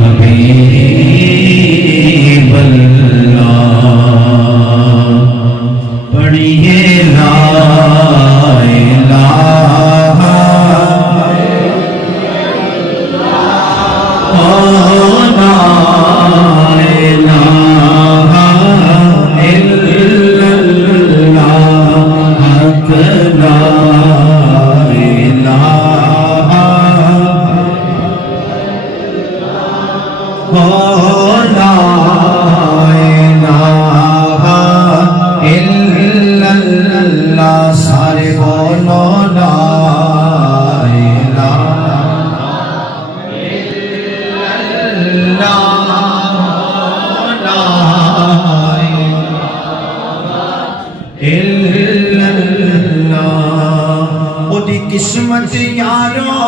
حبیب اللہ پڑھیے لا الہ لا الہ الا اللہ حق لا الہ لا الہ الا اللہ سارے بولو لا الہ الا اللہ لا الہ الا اللہ وہ دی قسمت یارو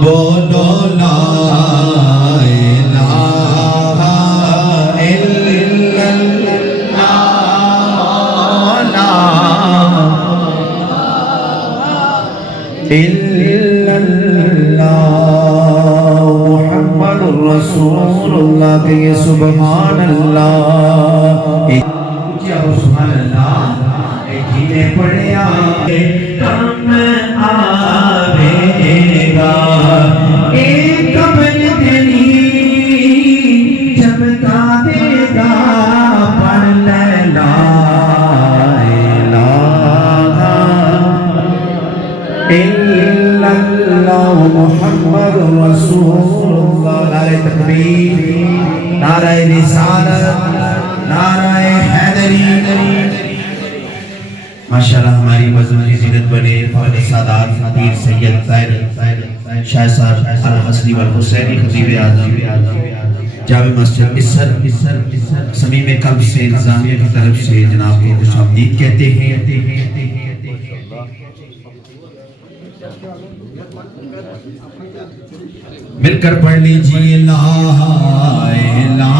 بولو لا الہ الا اللہ لا الا اللہ محمد رسول اللہ کہ سبحان اللہ سبحان اللہ جینے پڑے آئے کم آوے گا ایک قبل دلی چمکا دے گا پڑھ لے لا الہ الا اللہ محمد رسول اللہ نعرہ تکبیر نعرہ رسالت نعرہ حیدری ماشاءاللہ ہماری مذہب کی زینت بنے فخر سادات پیر سید زاہد شاہ صاحب الحسنی والحسینی خطیب اعظم جامع مسجد اسر صمیم قلب سے انتظامیہ کی طرف سے جناب کو خوش آمدید کہتے ہیں مل کر پڑھ لیجیے لا الہ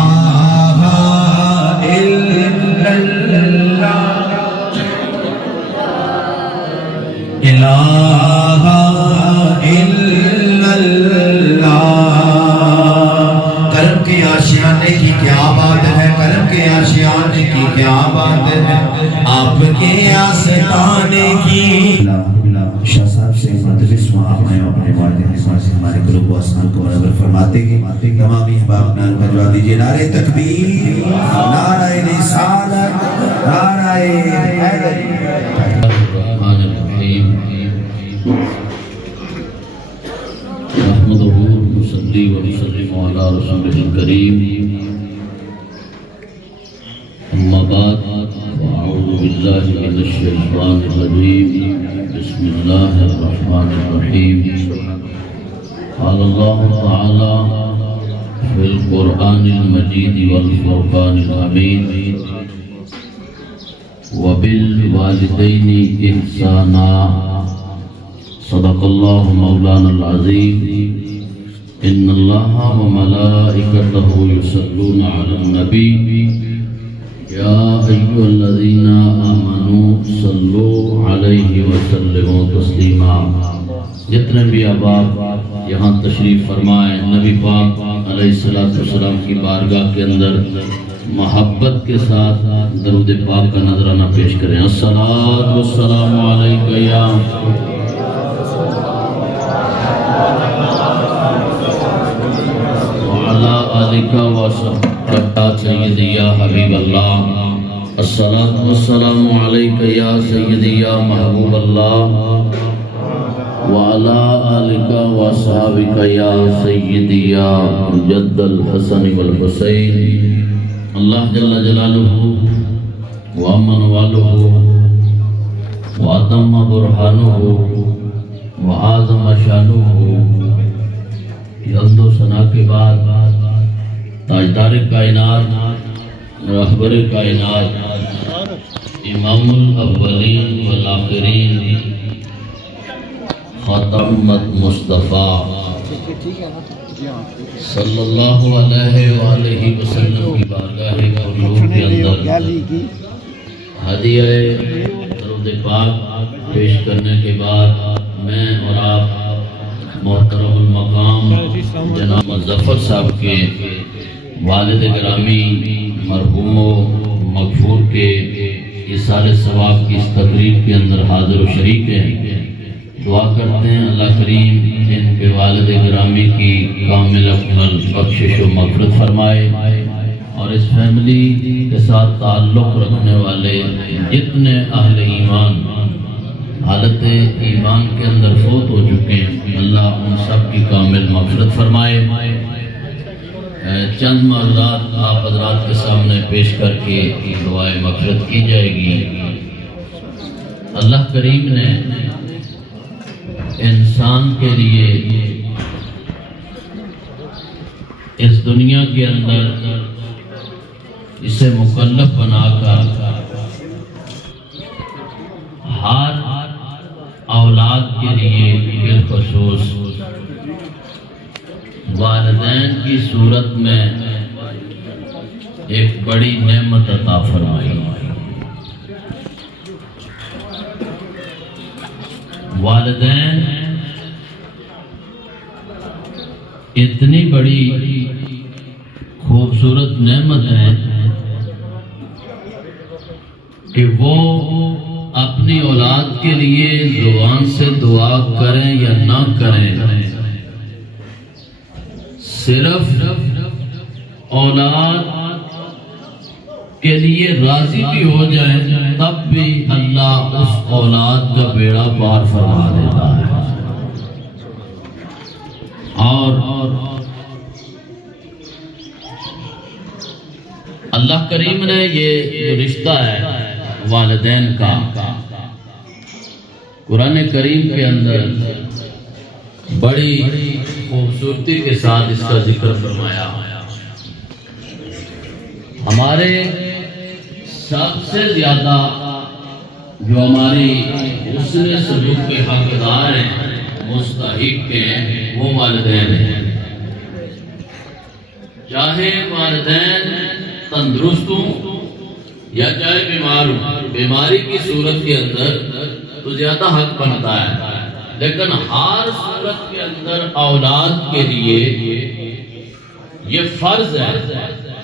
الا اللہ الہ الا اللہ کرم کے آشیانے کی کیا بات ہے کرم کے آشیانے کی کیا بات ہے آپ کے آستانے کی شاہ صاحب سے مدرس وہاں میں اپنے والدین سے ہمارے قلوب و اسنان کو منور فرماتے ہیں تمامی احباب نال بجوا دیجئے نعرہ تکبیر نعرہ رسالت نعرہ حیدری الرحمن الرحیم نحمدہ ونصلی ونسلم علی رسولہ الکریم اما بعد فاعوذ باللہ من الشیطان الرجیم بسم اللہ الرحمن الرحیم قال اللہ تعالی فی القرآن المجید والفرقان الحمید وبالوالدین احسانا صدق اللہ مولانا العظیم ان اللہ وملائکتہ یصلون علی النبی یا ایھا الذین آمنوا صلوا علیہ وسلموا تسلیما جتنے بھی احباب یہاں تشریف فرمائے نبی پاک علیہ السلام کی بارگاہ کے اندر محبت کے ساتھ درود پاک کا نذرانہ پیش کریں الصلاۃ والسلام علیک یا وعلی آلک وصحبک سیدی یا حبیب اللہ الصلاۃ والسلام علیک یا سیدی یا محبوب اللہ وعلى آلك وأصحابك يا سيدي يا جد الحسن والحسين اللہ جل جلالہ وامن والہ واتم برہانہ وعظم شانہ حمد و ثنا کے بعد تاجدار کائنات رہبر کائنات امام الاولین والآخرین خاتم مصطفیٰ صلی اللہ علیہ وآلہ وسلم کی بارگاہ حضور کے اندر ہدیہ درود پاک پیش کرنے کے بعد میں اور آپ محترم المقام جناب مظفر صاحب کے والد گرامی مرحوم و مغفور کے اِیصال ثواب کی اس تقریب کے اندر حاضر و شریک ہیں۔ دعا کرتے ہیں اللہ کریم ان کے والد گرامی کی کامل اکمل بخشش و مغفرت فرمائے، اور اس فیملی کے ساتھ تعلق رکھنے والے جتنے اہل ایمان حالت ایمان کے اندر فوت ہو چکے ہیں اللہ ان سب کی کامل مغفرت فرمائے۔ چند معروضات آپ حضرات کے سامنے پیش کر کے دعائے مغفرت کی جائے گی۔ اللہ کریم نے انسان کے لیے اس دنیا کے اندر اسے مکلف بنا کر ہر اولاد کے لیے بالخصوص والدین کی صورت میں ایک بڑی نعمت عطا فرمائی۔ والدین اتنی بڑی خوبصورت نعمت ہے کہ وہ اپنی اولاد کے لیے زبان سے دعا کریں یا نہ کریں، صرف اولاد کے لیے راضی بھی ہو جائیں تب بھی اللہ اس اولاد کا بیڑا پار فرما دیتا ہے۔ اور اللہ کریم نے یہ جو رشتہ ہے والدین کا قرآن کریم کے اندر بڑی خوبصورتی کے ساتھ اس کا ذکر فرمایا۔ ہمارے سب سے زیادہ جو ہماری حسن سلوک کے حقدار ہیں مستحق کے ہیں وہ والدین ہیں۔ چاہے والدین تندرست ہوں یا چاہے بیمار ہوں، بیماری کی صورت کے اندر تو زیادہ حق بنتا ہے، لیکن ہر صورت کے اندر اولاد کے لیے یہ فرض ہے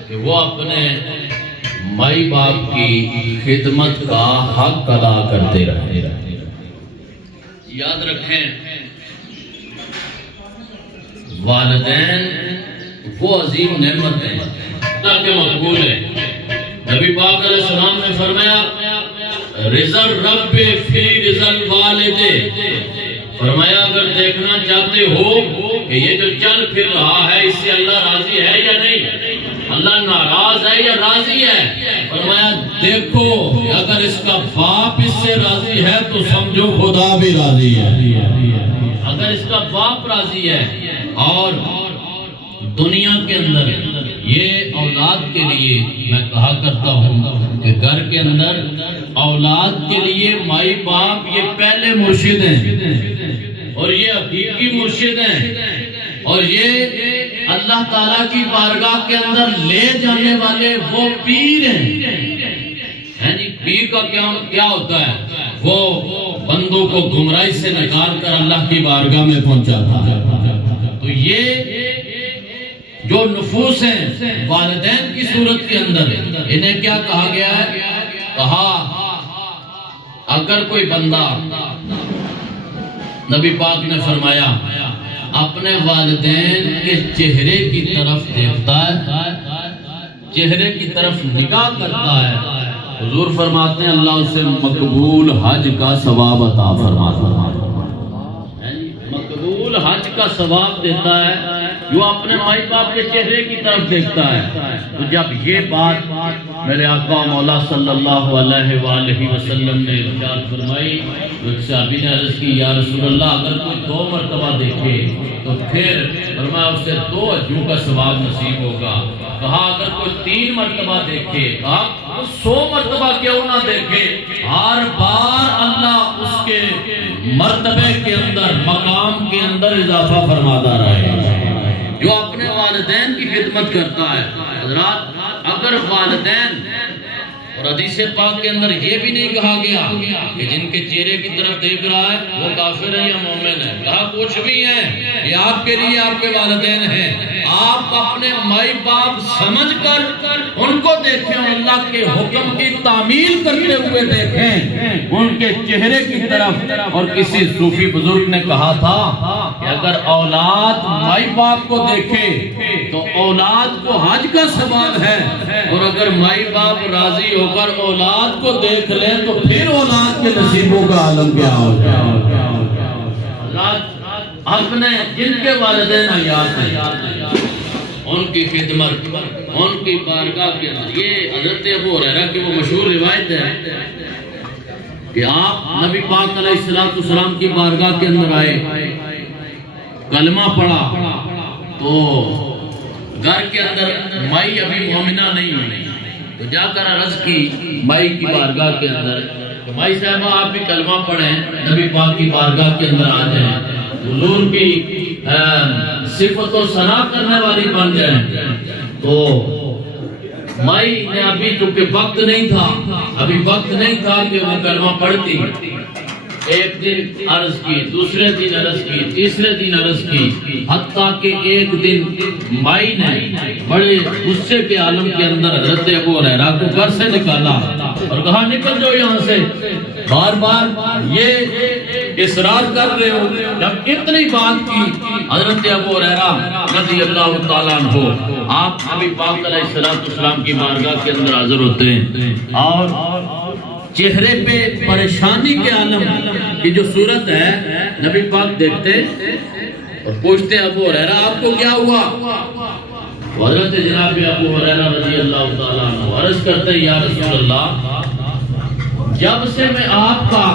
کہ وہ اپنے مائی باپ کی خدمت کا حق ادا کرتے رہے۔ یاد رکھیں والدین وہ عظیم نعمت ہیں اللہ کے مقبول ہیں۔ نبی پاک علیہ السلام نے فرمایا رضا الرب فی رضا الوالد، فرمایا اگر دیکھنا چاہتے ہو کہ یہ جو چل پھر رہا ہے اس سے اللہ راضی ہے یا نہیں، اللہ ناراض ہے یا راضی ہے، فرمایا دیکھو اگر اس کا باپ اس سے راضی ہے تو سمجھو خدا بھی راضی ہے۔ اگر اس کا باپ راضی ہے، اور دنیا کے اندر یہ اولاد کے لیے میں کہا کرتا ہوں کہ گھر کے اندر اولاد کے لیے مائی باپ یہ پہلے مرشد ہیں، اور یہ حقیقی مرشد ہیں، اور یہ اللہ تعالیٰ کی بارگاہ کے اندر لے جانے والے وہ پیر ہیں۔ یعنی پیر کا کیا ہوتا ہے؟ وہ بندوں کو گمراہی سے نکال کر اللہ کی بارگاہ میں پہنچاتا ہے۔ تو یہ جو نفوس ہیں والدین کی صورت کے اندر انہیں کیا کہا گیا ہے؟ کہا اگر کوئی بندہ، نبی پاک نے فرمایا اپنے والدین کے چہرے کی طرف دیکھتا ہے، چہرے کی طرف نگاہ کرتا ہے، حضور فرماتے ہیں اللہ اسے مقبول حج کا ثواب عطا فرماتا ہے۔ کا ثواب دیتا ہے جو اپنے مائی باپ کے چہرے کی طرف دیکھتا ہے۔ تو جب یہ بات میرے آقا مولا صلی اللہ علیہ وآلہ وسلم نے ارشاد فرمائی تو ایک صحابی نے عرض کی یا رسول اللہ اگر کوئی 2 مرتبہ دیکھے تو پھر فرمایا اسے 2 حجوں کا ثواب نصیب ہوگا۔ کہا اگر کوئی 3 مرتبہ دیکھے، کہا 100 مرتبہ کیوں نہ دیکھے، ہر بار اللہ اس کے مرتبے کے اندر، مقام کے اندر اضافہ فرماتا رہے۔ جو اپنے والدین کی خدمت کرتا ہے حضرات، اگر والدین، اور حدیث پاک کے اندر یہ بھی نہیں کہا گیا کہ جن کے چہرے کی طرف دیکھ رہا ہے وہ کافر ہے یا مومن ہے، کہا کچھ بھی ہیں، یہ آپ کے لیے آپ کے والدین ہیں۔ آپ اپنے مائی باپ سمجھ کر ان کو دیکھیں، اللہ کے حکم کی تعمیل کرتے ہوئے دیکھیں ان کے چہرے کی طرف۔ اور کسی صوفی بزرگ نے کہا تھا کہ اگر اولاد مائی باپ کو دیکھے تو اولاد کو حج کا ثواب ہے، اور اگر مائی باپ راضی ہو کر اولاد کو دیکھ لیں تو پھر اولاد کے نصیبوں کا عالم کیا ہو جائے۔ اپنے جن کے والدین حیات ہیں ان کی خدمت، ان کی بارگاہ کے اندر، یہ حضرت ابو ہریرہ کی وہ مشہور روایت ہے کہ آپ نبی پاک علیہ السلام کی بارگاہ کے اندر آئے، کلمہ پڑھا تو گھر کے اندر مائی ابھی مومنہ نہیں ہوئی، تو جا کر عرض کی مائی کی بارگاہ کے اندر کہ مائی صاحبہ آپ بھی کلمہ پڑھیں، نبی پاک کی بارگاہ کے اندر آ جائیں، حضور کی صفت و ثنا کرنے والی بن جائیں۔ تو مائی نے ابھی چونکہ وقت نہیں تھا کہ وہ کلمہ پڑھتی، ایک دن عرض کی، دوسرے دن عرض کی، تیسرے دن عرض کی، حتیٰ کہ ایک دن مائی نے بڑے غصے کے عالم کے اندر حضرت ابو ہریرہ کو گھر سے نکالا اور کہا نکل جاؤ یہاں سے، بار بار یہ اصرار کر رہے ہو۔ جب اتنی بات کی حضرت ابو ہریرہ رضی اللہ تعالیٰ عنہ آپ نبی پاک علیہ السلام کی بارگاہ کے اندر حاضر ہوتے ہیں اور چہرے پہ پریشانی کے عالم کی جو صورت ہے نبی پاک دیکھتے اور پوچھتے ابو ہریرہ آپ کو کیا ہوا؟ حضرت جناب ابو ہریرہ رضی اللہ تعالیٰ عنہ عرض کرتے یا رسول اللہ جب سے میں آپ کا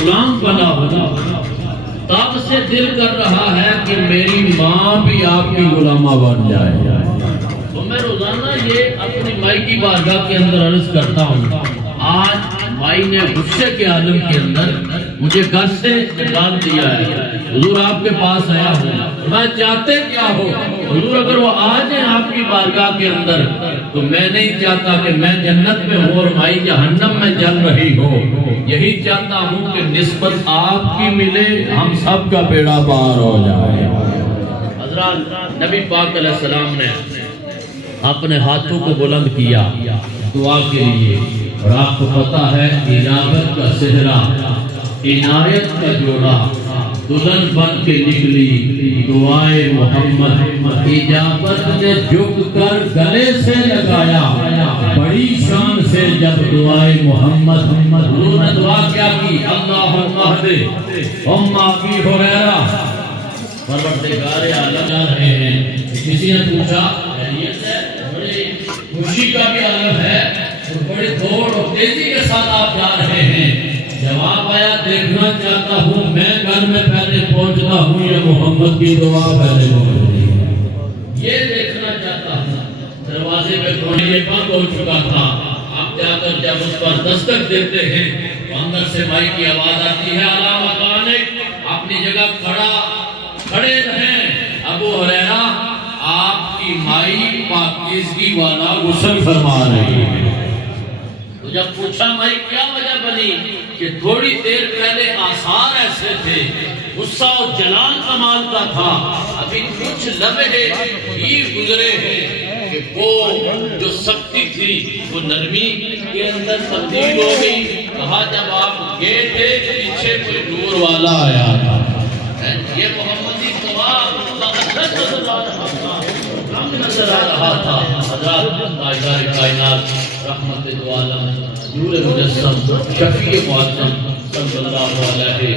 غلام بنا ہوں تب سے دل کر رہا ہے کہ میری ماں بھی آپ کی غلامہ بن جائے۔ تو میں روزانہ یہ اپنی مائی کی بارگاہ کے اندر عرض کرتا ہوں، آج مائی نے غصے کے عالم کے اندر مجھے گھر سے نکال دیا ہے، حضور آپ کے پاس آیا ہوں، میں چاہتے کیا ہو حضور اگر وہ آ جائیں آپ کی بارگاہ کے اندر تو میں نہیں چاہتا کہ میں جنت میں ہوں اور مائی جہنم میں جل رہی ہو، یہی چاہتا ہوں کہ نسبت آپ کی ملے، ہم سب کا بیڑا پار ہو جائے۔ حضرات نبی پاک علیہ السلام نے اپنے ہاتھوں کو بلند کیا دعا کے لیے، اور آپ کو پتا ہے اجابت کا صحرا، عنایت کا جوڑا، دلہن بن کے نکلی دعائے محمد، اجابت نے جھک کر گلے سے لگایا، بڑی شان سے جب دعائے محمد، حضور نے دعا کیا کی اللہم اہد ابی ہریرہ، پروردگار عالم جا رہے ہیں۔ کسی نے پوچھا خیریت ہے؟ بڑی خوشی کا بھی عالم ہے اور بڑی دوڑ اور تیزی کے ساتھ آپ جا رہے ہیں۔ جواب آیا دیکھنا چاہتا ہوں میں گھر میں پہلے پہنچتا ہوں یا محمد کی دعا پہلے پہنچتی ہے، یہ دیکھنا چاہتا ہوں۔ دروازے پہ کھونے بند ہو چکا تھا، آپ جا کر جب اس پر دستک دیتے ہیں اندر سے مائی کی آواز آتی ہے اعلیٰ مکانے، اپنی جگہ کھڑے رہیں، ابو ہریرہ آپ کی مائی پاکیزگی والا غسل فرما رہی ہے۔ تو جب پوچھا مائی کیا وجہ بنی کہ تھوڑی دیر پہلے آثار ایسے تھے، غصہ و جلال کمال کا تھا، ابھی کچھ لمحے ہی گزرے ہیں کہ وہ جو سختی تھی وہ نرمی کے اندر تبدیل ہو گئی۔ کہا جب آپ گئے تھے پیچھے کوئی نور والا آیا تھا، یہ محمدی ثواب نظر آ رہا تھا۔ حضرات تاجدار کائنات رحمت دو عالم نور مجسم شفیع معظم صلی اللہ علیہ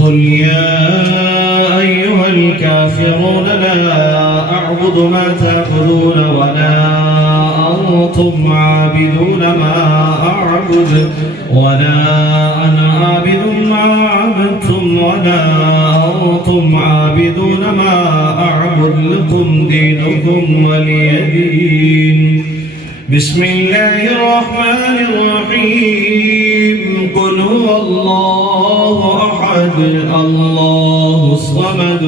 قل يا أيها الكافرون لا أعبد ما تعبدون ولا أنتم عابدون ما أعبد ولا أنا عابد ما عبدتم ولا أنتم عابدون ما أعبد لكم دينكم ولي دين. بسم الله الرحمن الرحيم. قل هو الله أحد الله الصمد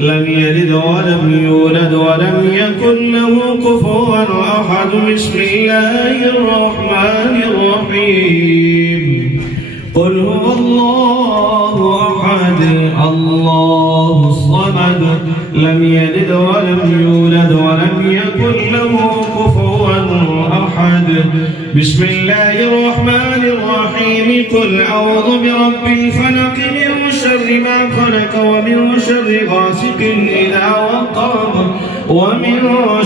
لم يلد ولم يولد ولم يكن له كفوا أحد. بسم الله الرحمن الرحيم. قل هو الله أحد الله الصمد لم يلد ولم يولد ولم يكن له كفوا أحد. بسم الله الرحمن الرحيم. قل أعوذ برب الفلق من شر ما خلق ومن شر غاسق إذا وقب ومن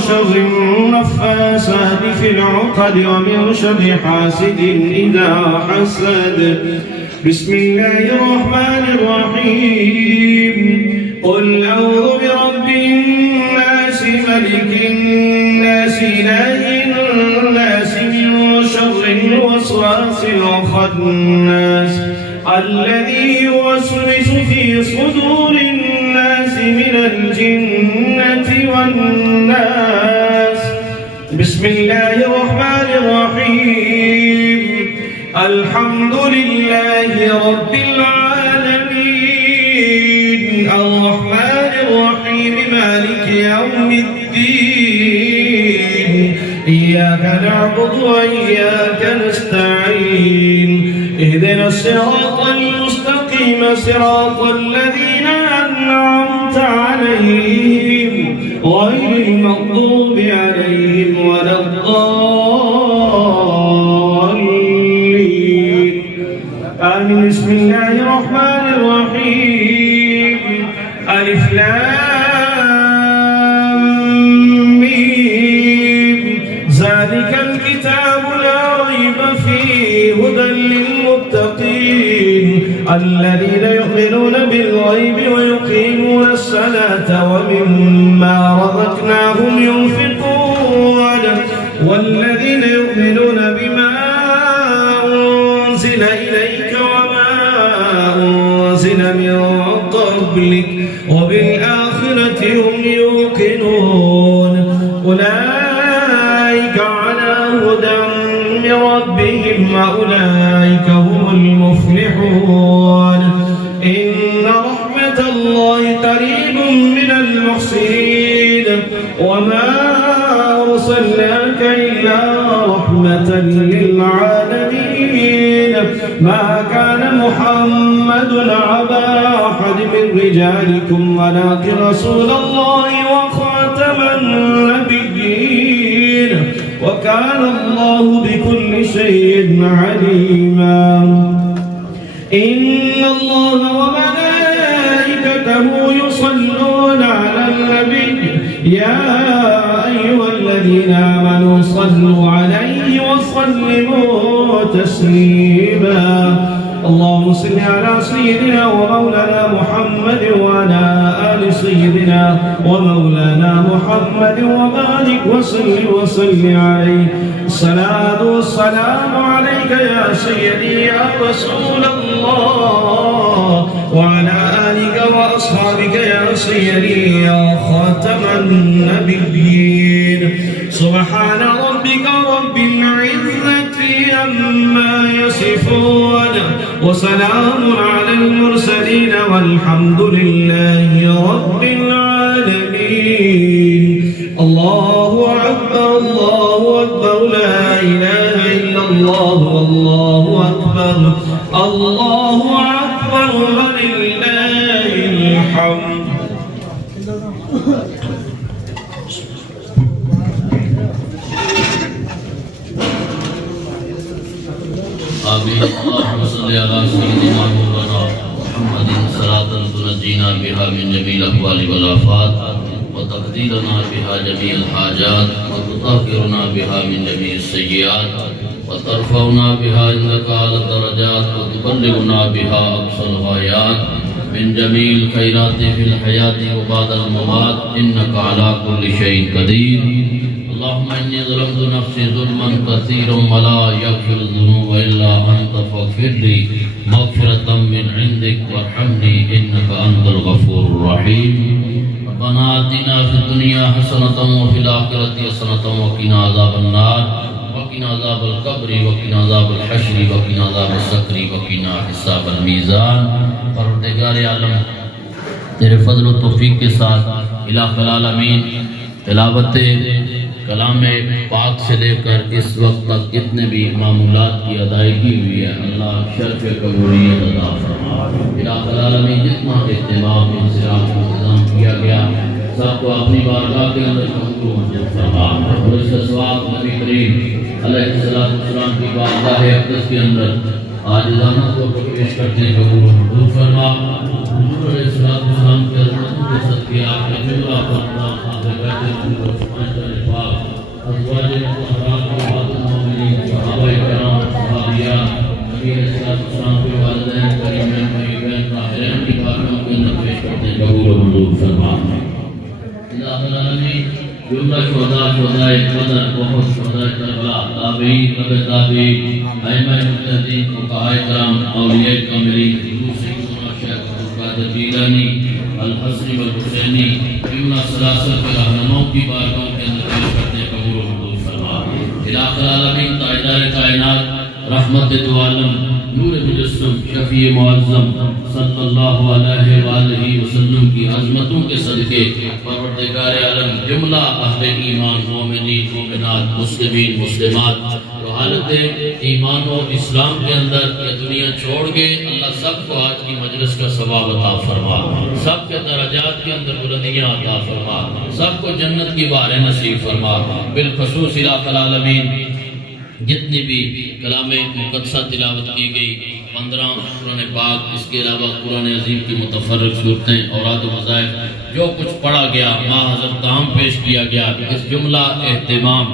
شر النفاثات في العقد ومن شر حاسد إذا حسد. بسم الله الرحمن الرحيم. قل أعوذ برب الناس ملك الناس إله الناس من شر الوسواس الخناس الذي يوسوس في صدور الناس من الجنة والناس. بسم الله الرحمن الرحيم. الحمد لله رب العالمين الرحمن الرحيم مالك يوم الدين. إياك نعبد وإياك نستعين. اهدنا الصراط المستقيم صراط الذين أنعمت عليهم غير المغضوب عليهم ولا الضالين. آمين. بسم الله الرحمن الرحيم. ألف لام ميم. ذلك الكتاب لا ريب فيه هدى للمتقين الذين يؤمنون بالغيب ويقيمون الصلاة ومما رزقناهم ينفقون والذين يؤمنون بما أنزل إليك وما أنزل من بالآخرة هم يوقنون أولئك على هدى من ربهم وأولئك هم المفلحون إن رحمة الله قريب من المحسنين وما أرسلناك إلا رحمة للعالمين ما كان محمد أبا أحد من رجالكم ولكن رسول الله وخاتم النبيين وكان الله بكل شيء عليما إن الله وملائكته يصلون على النبي يا أيها الذين آمنوا صلوا عليه وسلموا تسليما اللهم صل على سيدنا ومولانا محمد وعلى آل سيدنا ومولانا محمد وبارك وسلم عليه الصلاة والسلام عليك يا سيدي يا رسول الله وعلى آلك وأصحابك يا سيدي يا خاتم النبيين سبحان ربك رب العزة عما يصفون وسلام على المرسلين والحمد لله رب العالمين الله أكبر الله أكبر لا إله إلا الله والله أكبر الله أكبر ولله الحمد آمين اللهم صل على سيدنا مولانا محمد صلاة تنجينا بها من جميع الأهوال والآفات وتقديرنا بها جميع الحاجات وتطهرنا بها من جميع السيئات وترفعنا بها عندك على الدرجات وتبلغنا بها أقصى الغايات من جميع الخيرات في الحياة وبعد الممات إنك على كل شيء قدير اللهم إني ظلمت نفسي ظلما كثيرا ولا يغفر الذنوب إلا أنت فاغفر لي مغفرة من عندك وارحمني إنك أنت الغفور الرحيم ربنا آتنا في الدنيا حسنة وفي الآخرة حسنة وقنا عذاب النار وقنا عذاب القبر وقنا عذاب الحشر وقنا عذاب السكر وقنا حساب الميزان پروردگار عالم تیرے فضل و توفیق کے ساتھ الہ العالمین تلاوت کلام پاک سے لے کر اس وقت تک جتنے بھی معمولات کی ادائیگی ہوئی ہے اللہ شرف قبولیت عطا فرما الہ العالمین جتنا اہتمام انتظام کیا گیا سب کو اپنی بارگاہ کے اندر قبول منظور فرما اور اس کا ثواب نبی کریم علیہ السلام کی بارگاہ اقدس کے اندر عاجزانہ طور پر پیش کرتے ہیں قبول منظور فرما حضور علیہ السلام کے عظمتوں کے صدقے آپ کا جملہ فرما ازواج مطہرات امہات المومنین صحابہ کرام صحابیات نبی علیہ السلام کے والدین کریمین طیبین طاہرین کی بارگاہ کے اندر پیش کرتے ہیں قبول و منظور فرما الہ العالمین جملہ شہداء بدر احد شہداء کربلا تابعین تبع تابعین ائمہ مجتہدین فقہاء کرام اولیاء کاملین حضور سیدنا شیخ عبدالقادر جیلانی الحسنی والحسینی جملہ سلاسل کے رہنماؤں کی بارگاہوں کے اندر پیش کرتے ہیں قبول و منظور فرما الہ العالمین تاجدار کائنات رحمت دو عالم نور مجسم شفیع معظم صلی اللہ علیہ وآلہ وسلم کی عظمتوں کے صدقے پروردگار عالم جملہ اہل ایمان مومنین مومنات مسلمین مسلمات جو حالت ایمان و اسلام کے اندر یہ دنیا چھوڑ گئے اللہ سب کو آج کی مجلس کا ثواب عطا فرما سب کے درجات کے اندر بلندیاں عطا فرما سب کو جنت کی باریں نصیب فرما بالخصوص الہ العالمین جتنی بھی کلام مقدسہ تلاوت کی گئی 15 قرآن پاک اس کے علاوہ قرآن عظیم کی متفرق صورتیں اوراد و وظائف جو کچھ پڑھا گیا ما حضرت تام پیش کیا گیا اس جملہ اہتمام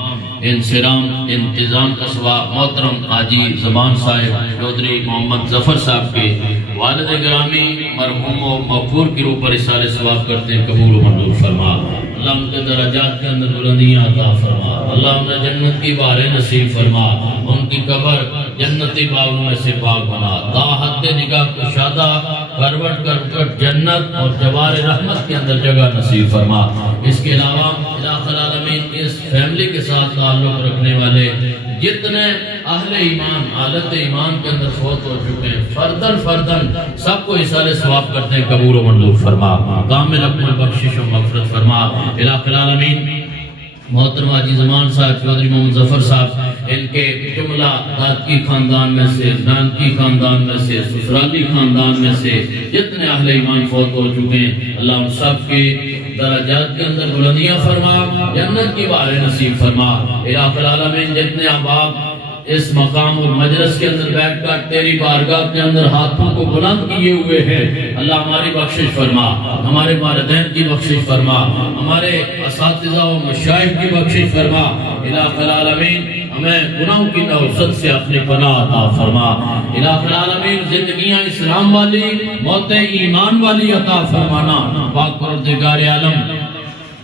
انصرام انتظام کا ثواب محترم حاجی زمان صاحب چودھری محمد ظفر صاحب کے والد گرامی مرحوم و مغفور کی روح پر اثار ثواب کرتے ہیں قبول و منظور فرما اللہ ان کے درجات کے اندر بلندیاں عطا فرما، اللہ انہیں جنت کی باریں نصیب فرما، ان کی قبر جنتی باغوں میں سے پاک بنا، تا حد نگاہ کشادہ کروٹ کروٹ جنت اور جوار رحمت کے اندر جگہ نصیب فرما۔ اس کے علاوہ الہ العالمین اس فیملی کے ساتھ تعلق رکھنے والے جتنے اہل ایمان حالت ایمان کے اندر فوت ہو چکے ہیں، فردن فردن سب کو اصالِ ثواب کرتے ہیں قبول و منظور فرما، کامل اپنے بخشش و مغفرت فرما۔ الہ العالمین محترم حاجی زمان صاحب چودھری محمد ظفر صاحب ان کے جملہ دادکی خاندان میں سے، نانکی خاندان میں سے، سسرالی خاندان میں سے جتنے اہل ایمان فوت ہو چکے ہیں، اللہ ان سب کے درجات کے اندر بلندیاں فرما، جنت کی باریں نصیب فرما۔ الہ العالمین جتنے احباب اس مقام اور مجلس کے اندر بیٹھ کر تیری بارگاہ کے اندر ہاتھوں کو بلند کیے ہوئے ہیں، اللہ ہماری بخشش فرما، ہمارے والدین کی بخشش فرما، ہمارے اساتذہ و مشائخ کی بخشش فرما۔ الہ العالمین ہمیں گناہوں کی نوسط سے اپنی پناہ عطا فرما۔ الہ العالمین زندگیاں اسلام والی موتیں ایمان والی عطا فرمانا۔ پاک پروردگار عالم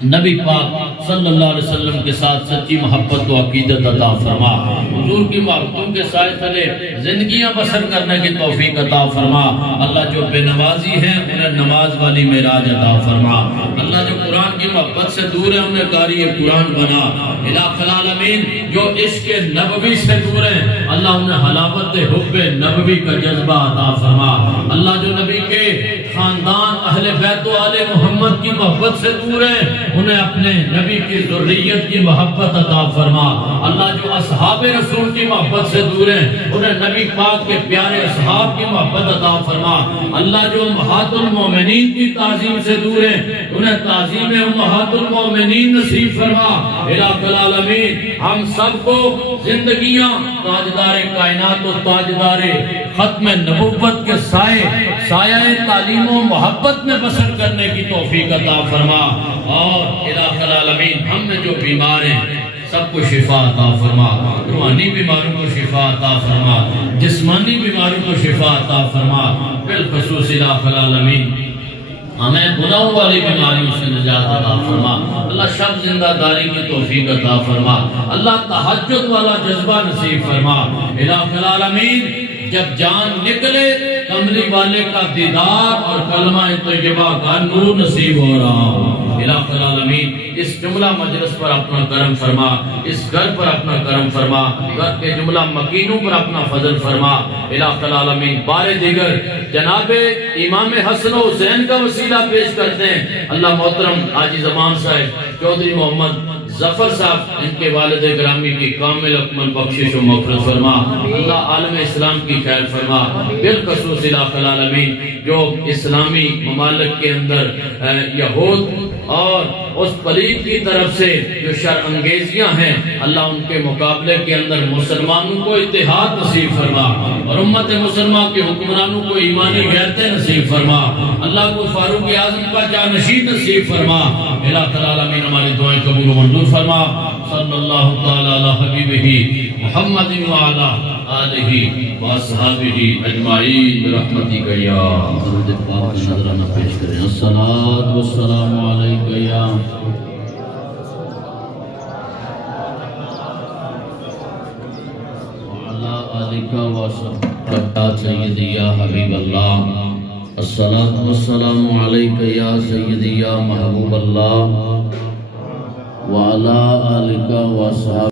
نبی پاک صلی اللہ علیہ وسلم کے ساتھ سچی محبت و عقیدت عطا فرما، حضور کی محبتوں کے سائے تلے زندگیاں بسر کرنے کی توفیق عطا فرما۔ اللہ جو بے نمازی ہیں انہیں نماز والی معراج عطا فرما، اللہ جو قرآن کی محبت سے دور ہیں انہیں قاری قرآن بنا۔ الہ العالمین جو عشق نبوی سے دور ہیں اللہ انہیں حلاوت حب نبوی کا جذبہ عطا فرما۔ اللہ جو نبی کے خاندان اہل بیت و آل محمد کی محبت سے دور ہیں انہیں اپنے نبی کی ذریت کی محبت عطا فرما۔ اللہ جو اصحاب رسول کی محبت سے دور ہیں انہیں نبی پاک کے پیارے اصحاب کی محبت عطا فرما۔ اللہ جو امہات المومنین کی تعظیم سے دور ہیں انہیں تعظیم امہات المومنین نصیب فرما۔ الہ العالمین ہم سب کو زندگیاں تاجدار کائنات و تاجدار ختم نبوت کے سایہ تعلیم و محبت میں بسر کرنے کی توفیق عطا فرما۔ اور الہ العالمین ہم میں جو بیمار ہیں سب کو شفا عطا فرما، روحانی بیماروں کو شفا عطا فرما، جسمانی بیماروں کو شفا عطا فرما۔ بالخصوص الہ العالمین ہمیں گناہوں والی بیماریوں سے نجات عطا فرما۔ اللہ شب زندہ داری کی توفیق عطا فرما، اللہ تہجد والا جذبہ نصیب فرما۔ الہ العالمین جب جان نکلے کملی والے کا دیدار اور کلمہ طیبہ کا نور نصیب ہو رہا ہو۔ الہ العالمین اس جملہ مجلس پر اپنا کرم فرما، اس گھر پر اپنا کرم فرما، گھر کے جملہ مکینوں پر اپنا فضل فرما۔ الہ العالمین بار دیگر جناب امام حسن و حسین کا وسیلہ پیش کرتے ہیں، اللہ محترم حاجی زمان صاحب چودھری محمد ظفر صاحب ان کے والد گرامی کی کامل اکمل بخشش و مغفرت فرما، اللہ عالم اسلام کی خیر فرما۔ بالخصوص الہ العالمین جو اسلامی ممالک کے اندر یہود اور اس پلید کی طرف سے جو شر انگیزیاں ہیں اللہ ان کے مقابلے کے اندر مسلمانوں کو اتحاد نصیب فرما اور امت مسلمہ کے حکمرانوں کو ایمانی غیرتیں نصیب فرما، اللہ کو فاروق اعظم کا جانشین نصیب فرما۔ الہ العالمین ہماری دعائیں قبول و منظور فرما۔ صلی اللہ تعالی علی حبیبہ محمد وعلی آلہ واصحابہ اجمعین برحمتک یا درود پاک نظرانہ پیش کریں۔ الصلاۃ والسلام علیک یا وعلی آلک وصحبہ سیدی یا حبیب اللہ۔ الصلاۃ والسلام علیک یا سیدی یا محبوب اللہ وعلی آلک وصحبہ